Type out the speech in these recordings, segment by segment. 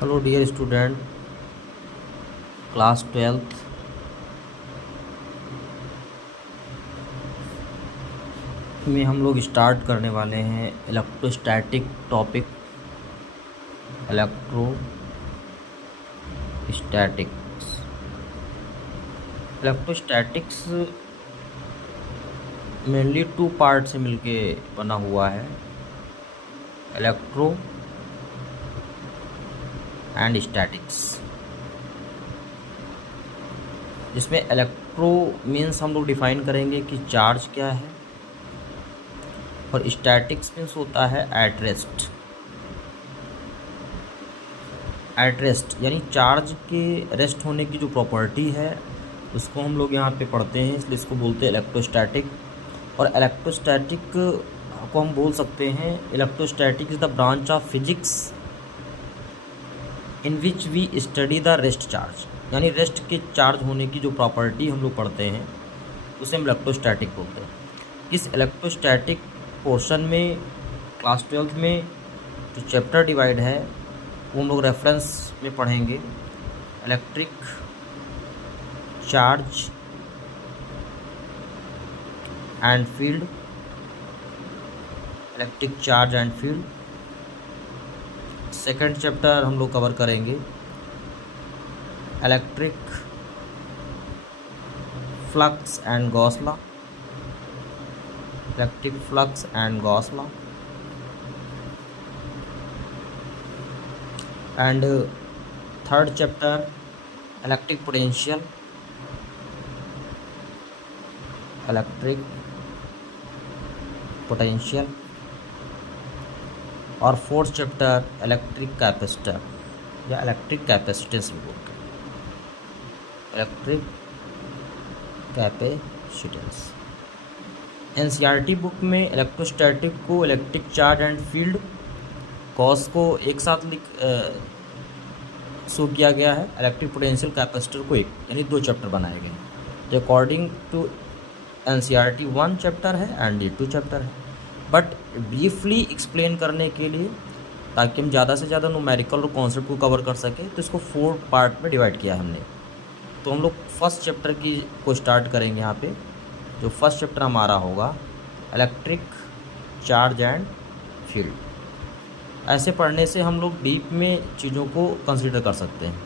Hello dear student, class 12th। में हम लोग स्टार्ट करने वाले हैं electrostatic topic. Electrostatics mainly 2 part से मिलके बना हुआ है, इलेक्ट्रो एंड स्टैटिक्स। जिसमें इलेक्ट्रो मीन्स हम लोग डिफाइन करेंगे कि चार्ज क्या है, और स्टैटिक्स मीन्स होता है एट रेस्ट यानी चार्ज के रेस्ट होने की जो प्रॉपर्टी है उसको हम लोग यहाँ पे पढ़ते हैं, इसलिए इसको बोलते हैं इलेक्ट्रोस्टैटिक। और इलेक्ट्रोस्टैटिक को हम बोल सकते हैं electrostatic is the branch of physics in which we study the rest charge, यानी रेस्ट के चार्ज होने की जो प्रॉपर्टी हम लोग पढ़ते हैं उसे हम इलेक्ट्रोस्टैटिक बोलते हैं। इस इलेक्ट्रोस्टैटिक पोर्शन में क्लास 12th में जो चैप्टर डिवाइड है वो हम लोग रेफरेंस में पढ़ेंगे, electric charge and field. Electric charge and field second chapter हम लोग कवर करेंगे, electric flux and Gauss law. Electric flux and Gauss law and third chapter electric potential. और फोर्थ चैप्टर इलेक्ट्रिक कैपेसिटर या electric capacitance भी बोलते हैं, electric capacitance. NCERT book में electrostatic को electric charge and field cos को एक साथ शो किया गया है, इलेक्ट्रिक पोटेंशियल कैपेसिटर को एक, यानी 2 चैप्टर बनाए गए हैं। जो अकॉर्डिंग टू एनसीईआरटी 1 चैप्टर है एंड ये 2 चैप्टर है। बट ब्रीफली एक्सप्लेन करने के लिए, ताकि हम ज़्यादा से ज़्यादा न्यूमेरिकल और कॉन्सेप्ट को कवर कर सकें, तो इसको 4 पार्ट में डिवाइड किया है हमने। तो हम लोग फर्स्ट चैप्टर की को स्टार्ट करेंगे। यहाँ पे जो फर्स्ट चैप्टर हमारा होगा इलेक्ट्रिक चार्ज एंड फील्ड। ऐसे पढ़ने से हम लोग डीप में चीज़ों को कंसीडर कर सकते हैं।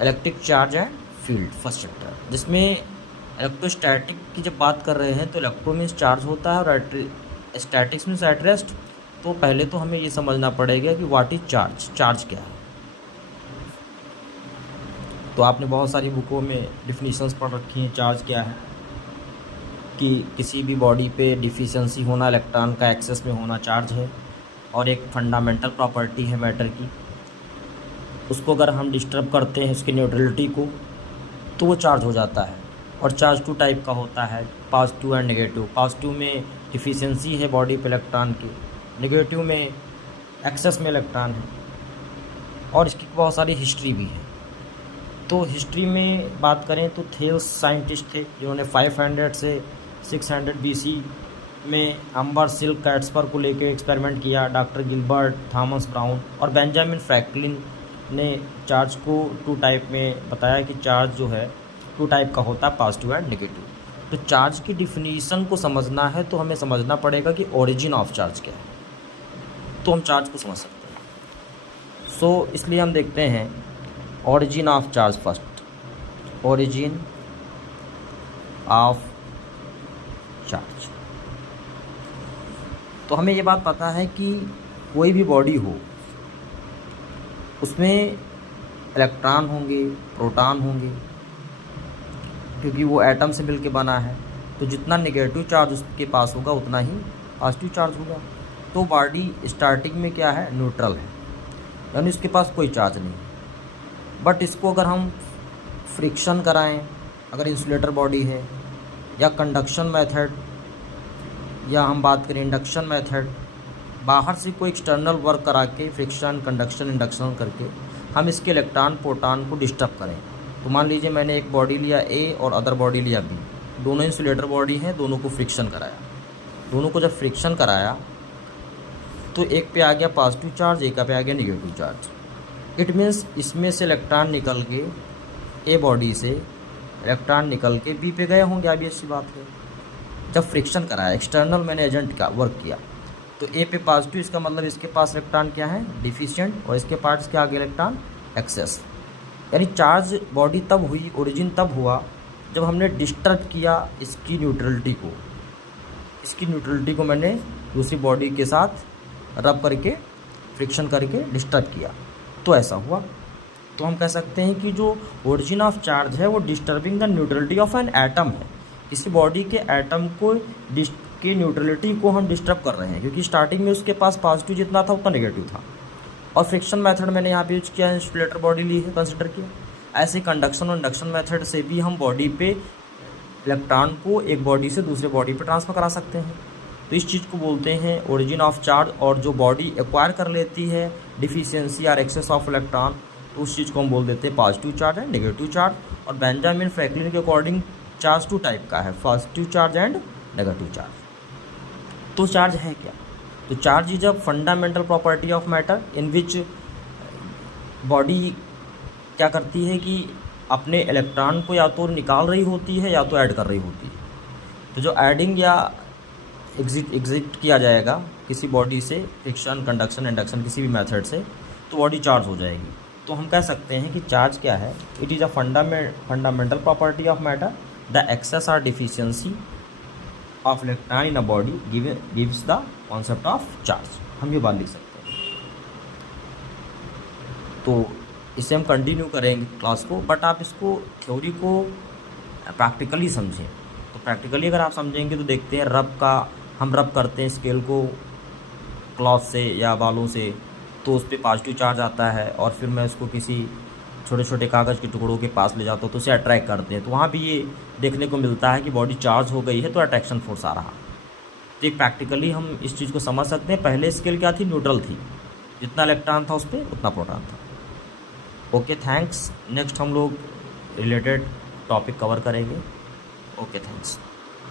Electric charge and field first chapter, जिसमें इलेक्ट्रोस्टैटिक की जब बात कर रहे हैं तो इलेक्ट्रो मीन्स चार्ज होता है और स्टैटिक्स मीन्स एट रेस्ट। तो पहले तो हमें ये समझना पड़ेगा कि व्हाट इज चार्ज क्या है। तो आपने बहुत सारी बुकों में डिफिनीशंस पढ़ रखी हैं चार्ज क्या है, कि किसी भी बॉडी पे डिफिशिएंसी होना, इलेक्ट्रॉन का एक्सेस में होना चार्ज है, और एक फंडामेंटल प्रॉपर्टी है मैटर की, उसको अगर हम डिस्टर्ब करते हैं उसकी न्यूट्रलिटी को तो वो चार्ज हो जाता है। और चार्ज 2 टाइप का होता है, पॉजिटिव एंड नेगेटिव। पॉजिटिव में डिफिशिएंसी है बॉडी पे इलेक्ट्रॉन की, नेगेटिव में एक्सेस में इलेक्ट्रॉन है, और इसकी बहुत सारी हिस्ट्री भी है। तो हिस्ट्री में बात करें तो थेल्स साइंटिस्ट थे जिन्होंने 500 से 600 BC में अंबर सिल्क कैट्सपर को लेकर एक्सपेरिमेंट किया। डॉक्टर गिलबर्ट, थॉमस ब्राउन और बेंजामिन फ्रैंकलिन ने चार्ज को 2 टाइप में बताया कि चार्ज जो है 2 टाइप का होता है, पॉजिटिव एंड नेगेटिव। तो चार्ज की डिफिनीशन को समझना है तो हमें समझना पड़ेगा कि ओरिजिन ऑफ चार्ज क्या है, तो हम चार्ज को समझ सकते हैं। सो इसलिए हम देखते हैं origin of charge first. Origin of charge, तो हमें ये बात पता है कि कोई भी बॉडी हो उसमें इलेक्ट्रॉन होंगे, प्रोटॉन होंगे, क्योंकि वो एटम से मिलके बना है। तो जितना नेगेटिव चार्ज उसके पास होगा उतना ही पॉजिटिव चार्ज होगा। तो बॉडी स्टार्टिंग में क्या है, न्यूट्रल है, यानी उसके पास कोई चार्ज नहीं। बट इसको अगर हम फ्रिक्शन कराएं, अगर इंसुलेटर बॉडी है, या कंडक्शन मेथड, या हम बात करें इंडक्शन मेथड, बाहर से कोई एक्सटर्नल वर्क करा के फ्रिक्शन, कंडक्शन, इंडक्शन करके हम इसके इलेक्ट्रॉन प्रोटॉन को डिस्टर्ब करें। तो मान लीजिए मैंने एक बॉडी लिया A और अदर बॉडी लिया B, दोनों इंसुलेटर बॉडी हैं, दोनों को फ्रिक्शन कराया। दोनों को जब फ्रिक्शन कराया तो एक पे आ गया पॉजिटिव चार्ज, एक पे आ गया नेगेटिव चार्ज। इट मीन्स इसमें से इलेक्ट्रॉन निकल के ए बॉडी से इलेक्ट्रॉन निकल के बी पे गए होंगे, अभी अच्छी बात है। जब फ्रिक्शन कराया, एक्सटर्नल मैंने एजेंट का वर्क किया, तो ए पे पॉजिटिव, इसका मतलब इसके पास इलेक्ट्रॉन क्या है, डिफिशिएंट, और इसके पास क्या आ गया, इलेक्ट्रॉन एक्सेस। यानी चार्ज बॉडी तब हुई, ओरिजिन तब हुआ जब हमने डिस्टर्ब किया इसकी न्यूट्रलिटी को। इसकी न्यूट्रलिटी को मैंने दूसरी बॉडी के साथ रब करके, फ्रिक्शन करके डिस्टर्ब किया, तो ऐसा हुआ। तो हम कह सकते हैं कि जो ओरिजिन ऑफ चार्ज है वो disturbing the neutrality of an atom है। किसी बॉडी के एटम को की न्यूट्रलिटी को हम डिस्टर्ब कर रहे हैं, क्योंकि स्टार्टिंग में उसके पास पॉजिटिव जितना था उतना नेगेटिव था। और फ्रिक्शन मेथड मैंने यहाँ पे यूज किया है, इंसुलेटर बॉडी ली है, कंसिडर किया। ऐसे कंडक्शन और इंडक्शन मेथड से भी हम बॉडी पे इलेक्ट्रॉन को एक बॉडी से दूसरे बॉडी पे ट्रांसफ़र करा सकते हैं। तो इस चीज़ को बोलते हैं ओरिजिन ऑफ चार्ज। और जो बॉडी एक्वायर कर लेती है डिफिशियंसी और एक्सेस ऑफ इलेक्ट्रॉन, तो उस चीज़ को हम बोल देते हैं positive charge and negative charge. और बेंजामिन फ्रैंकलिन के अकॉर्डिंग चार्ज 2 टाइप का है, positive charge and negative charge. तो चार्ज है क्या? तो charge is a fundamental property of matter in which body क्या करती है कि अपने इलेक्ट्रॉन को या तो निकाल रही होती है या तो ऐड कर रही होती है। तो जो ऐडिंग या एग्जिट किया जाएगा किसी बॉडी से, फ्रिक्शन, कंडक्शन, इंडक्शन, किसी भी मेथड से, तो बॉडी चार्ज हो जाएगी। तो हम कह सकते हैं कि चार्ज क्या है, it is a fundamental property of matter, the excess और deficiency of electron in a body gives the concept of charge. हम ये बात लिख सकते हैं। तो इसे हम कंटिन्यू करेंगे क्लास को, बट आप इसको थ्योरी को प्रैक्टिकली समझें। तो प्रैक्टिकली अगर आप समझेंगे तो देखते हैं हम रब करते हैं स्केल को क्लॉथ से या बालों से, तो उस पर पॉजिटिव चार्ज आता है, और फिर मैं उसको किसी छोटे छोटे कागज़ के टुकड़ों के पास ले जाता हूँ तो उसे अट्रैक्ट करते हैं। तो वहाँ भी ये देखने को मिलता है कि बॉडी चार्ज हो गई है तो अट्रैक्शन फोर्स आ रहा। तो एक प्रैक्टिकली हम इस चीज़ को समझ सकते हैं। पहले स्केल क्या थी, न्यूट्रल थी, जितना इलेक्ट्रॉन था उस पर उतना प्रोटॉन था। Okay, thanks. नेक्स्ट हम लोग रिलेटेड टॉपिक कवर करेंगे। Okay, thanks.